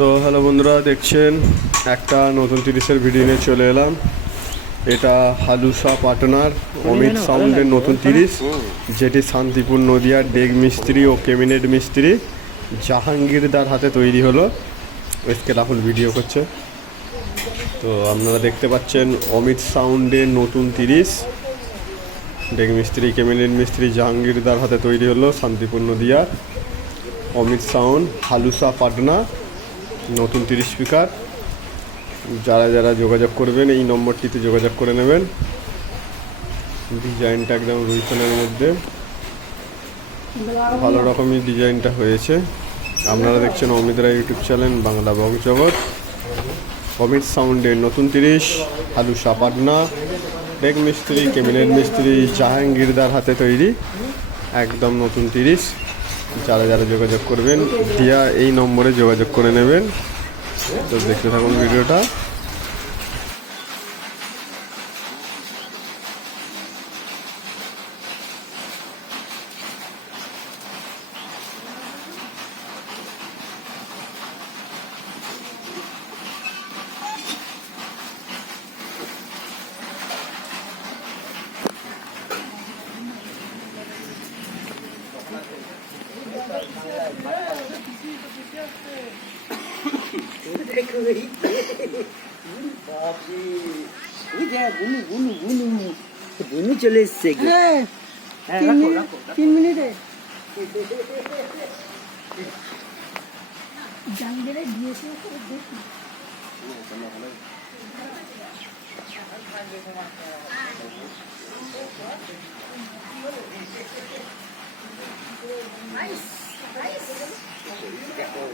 তো হ্যালো বন্ধুরা দেখছেন? একটা নতুন তিরিশের ভিডিও নিয়ে চলে এলাম। এটা হালুসা পাটনার অমিত সাউন্ডের নতুন তিরিশ যেটি শান্তিপুর নদিয়ার ডেগ মিস্ত্রি ও ক্যাবিনেট মিস্ত্রি জাহাঙ্গীরদার হাতে তৈরি হলো। এসকে রাহুল ভিডিও করছে। তো আপনারা দেখতে পাচ্ছেন অমিত সাউন্ডের নতুন তিরিশ। ডেগ মিস্ত্রি ক্যাবিনেট মিস্ত্রি জাহাঙ্গীরদার হাতে তৈরি হলো শান্তিপুর নদিয়ার অমিত সাউন্ড হালুসা পাটনা। নতুন তিরিশ স্পিকার। যারা যারা যোগাযোগ করবেন, এই নম্বরটিতে যোগাযোগ করে নেবেন। ডিজাইনটা একদম রুইসনের মধ্যে। ভালো রকমই ডিজাইনটা হয়েছে। আপনারা দেখছেন অমিত রায় ইউটিউব চ্যানেল, বাংলা বংশজগৎ অমিত সাউন্ডের নতুন তিরিশ হালুসা পাটনা ডেক মিস্ত্রি ক্যাবিনেট মিস্ত্রি, জাহাঙ্গীরদার হাতে তৈরি। একদম নতুন তিরিশ। যারা যারা যোগাযোগ করবেন দিয়া এই নম্বরে যোগাযোগ করে নেবেন। তো দেখতে থাকুন ভিডিওটা। দেখো বাপরে ওই বুনু বুনু বুনু বুনু চলে এসছে। হ্যাঁ তিন মিনিট। তিন মিনিটে জাঙ্গেরে গিয়েছিল তো দেখি